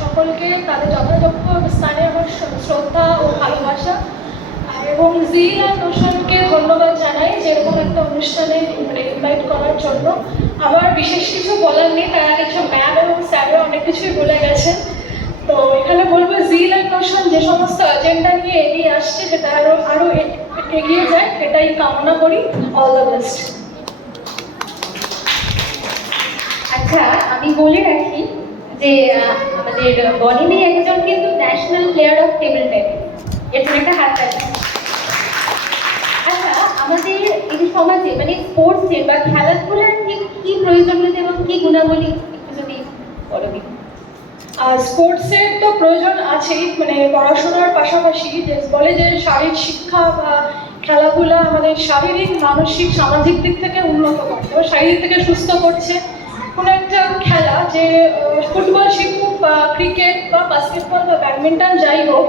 সকলকে তাদের যথাযোগ্য স্থানে আমার শ্রদ্ধা ও ভালোবাসা, এবং জিল আর রোশনকে ধন্যবাদ জানাই যেরকম একটা অনুষ্ঠানে ইনভাইট করার জন্য। আমার বিশেষ কিছু বলার নেই, তারা কিছু ম্যাম এবং স্যারও অনেক কিছুই বলে গেছেন। তো এখানে বলবো জিল আর রোশন যে সমস্ত এজেন্ডা নিয়ে এগিয়ে আসছে সেটা আরো এগিয়ে যায়, এটাই কামনা করি। All the best. আচ্ছা, আমি বলে রাখি যে আমাদের বনিদি একজন কিন্তু national player of table tennis, এর জন্য একটা হাত আছে। আচ্ছা, আমাদের এই যে সমাজে মানে স্পোর্টসে বা খেলাধুলার ঠিক কি প্রয়োজনীয়তা এবং কি গুণাবলী একটু যদি বলো দিন। স্পোর্টসের তো প্রয়োজন আছেই, মানে পড়াশোনার পাশাপাশি যে বলে যে শারীরিক শিক্ষা বা খেলাধুলা আমাদের শারীরিক, মানসিক, সামাজিক দিক থেকে উন্নত করছে বা শারীরিক থেকে সুস্থ করছে। কোনো একটা খেলা, যে ফুটবল শিখুক বা ক্রিকেট বা বাস্কেটবল বা ব্যাডমিন্টন যাই হোক,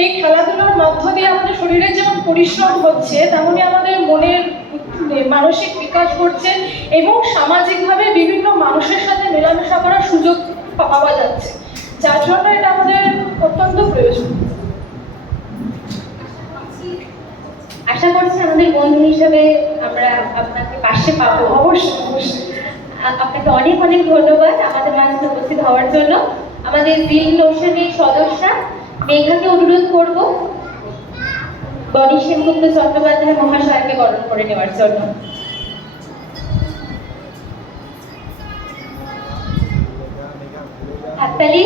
এই খেলাধুলার মধ্য দিয়ে আমাদের শরীরের যেমন পরিশ্রম হচ্ছে, তেমনই আমাদের মনের মানসিক বিকাশ ঘটছে এবং সামাজিকভাবে বিভিন্ন মানুষের সাথে মেলামেশা করার সুযোগ পাওয়া যাচ্ছে, যার জন্য এটা আমাদের অত্যন্ত প্রয়োজন। আশা করছি আমাদের বন্ধু হিসেবে আমরা আপনাকে পাশে পাবো। অবশ্যই অবশ্যই। আপনাকে অনেক অনেক ধন্যবাদ আমাদের মাঝে উপস্থিত হওয়ার জন্য। আমাদের জিল রোশনের সদস্যা মেঘাকে অনুরোধ করব বনি সেনগুপ্ত চট্টোপাধ্যায় মহাশয়কে বরণ করে নেওয়ার জন্য। হাততালি।